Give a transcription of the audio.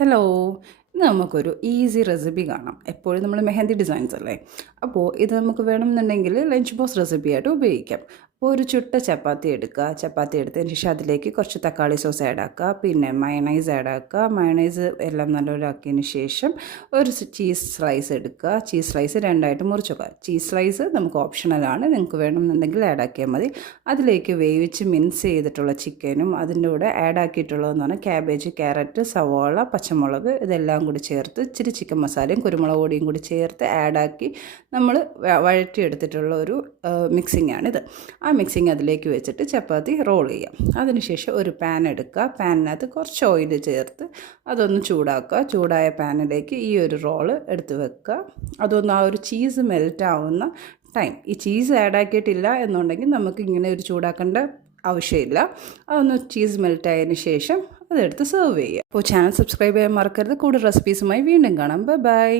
Hello, ഇന്ന് നമുക്കൊരു easy recipe കാണാം. എപ്പോഴും നമ്മൾ മെഹന്തി ഡിസൈൻസ് അല്ലേ, അപ്പോൾ ഇത് നമുക്ക് വേണമെന്നുണ്ടെങ്കിൽ ലഞ്ച് ബോക്സ് റെസിപ്പി ആയിട്ട് ഉപയോഗിക്കാം. അപ്പോൾ ഒരു ചുട്ട ചപ്പാത്തി എടുക്കുക. ചപ്പാത്തി എടുത്തതിന് ശേഷം അതിലേക്ക് കുറച്ച് തക്കാളി സോസ് ആഡ് ആക്കുക, പിന്നെ മയണൈസ് ആഡ് ആക്കുക. മയണൈസ് എല്ലാം നല്ലപോലെ ആക്കിയതിന് ശേഷം ഒരു ചീസ് സ്ലൈസ് എടുക്കുക. ചീസ് സ്ലൈസ് രണ്ടായിട്ട് മുറിച്ച് വെക്കുക. ചീസ് സ്ലൈസ് നമുക്ക് ഓപ്ഷണലാണ്, നിങ്ങൾക്ക് വേണമെന്നുണ്ടെങ്കിൽ ആഡ് ആക്കിയാൽ മതി. അതിലേക്ക് വേവിച്ച് മിൻസ് ചെയ്തിട്ടുള്ള ചിക്കനും അതിൻ്റെ കൂടെ ആഡ് ആക്കിയിട്ടുള്ളതെന്ന് പറഞ്ഞാൽ ക്യാബേജ്, ക്യാരറ്റ്, സവാള, പച്ചമുളക് ഇതെല്ലാം കൂടി ചേർത്ത് ഇച്ചിരി ചിക്കൻ മസാലയും കുരുമുളക് പൊടിയും കൂടി ചേർത്ത് ആഡാക്കി നമ്മൾ വഴറ്റിയെടുത്തിട്ടുള്ള ഒരു മിക്സിങ്ങാണിത്. ആ മിക്സിങ് അതിലേക്ക് വെച്ചിട്ട് ചപ്പാത്തി റോൾ ചെയ്യാം. അതിനുശേഷം ഒരു പാൻ എടുക്കുക. പാനിനകത്ത് കുറച്ച് ഓയിൽ ചേർത്ത് അതൊന്ന് ചൂടാക്കുക. ചൂടായ പാനിലേക്ക് ഈ ഒരു റോള് എടുത്ത് വെക്കുക. അതൊന്ന് ആ ഒരു ചീസ് മെൽറ്റ് ആവുന്ന ടൈം, ഈ ചീസ് ആഡ് ആക്കിയിട്ടില്ല എന്നുണ്ടെങ്കിൽ നമുക്ക് ഇങ്ങനെ ഒരു ചൂടാക്കേണ്ട ആവശ്യമില്ല. അതൊന്ന് ചീസ് മെൽറ്റ് ആയതിനു ശേഷം അതെടുത്ത് സെർവ് ചെയ്യുക. അപ്പോൾ ചാനൽ സബ്സ്ക്രൈബ് ചെയ്യാൻ മറക്കരുത്. കൂടുതൽ റെസിപ്പീസുമായി വീണ്ടും കാണാം. ബൈ.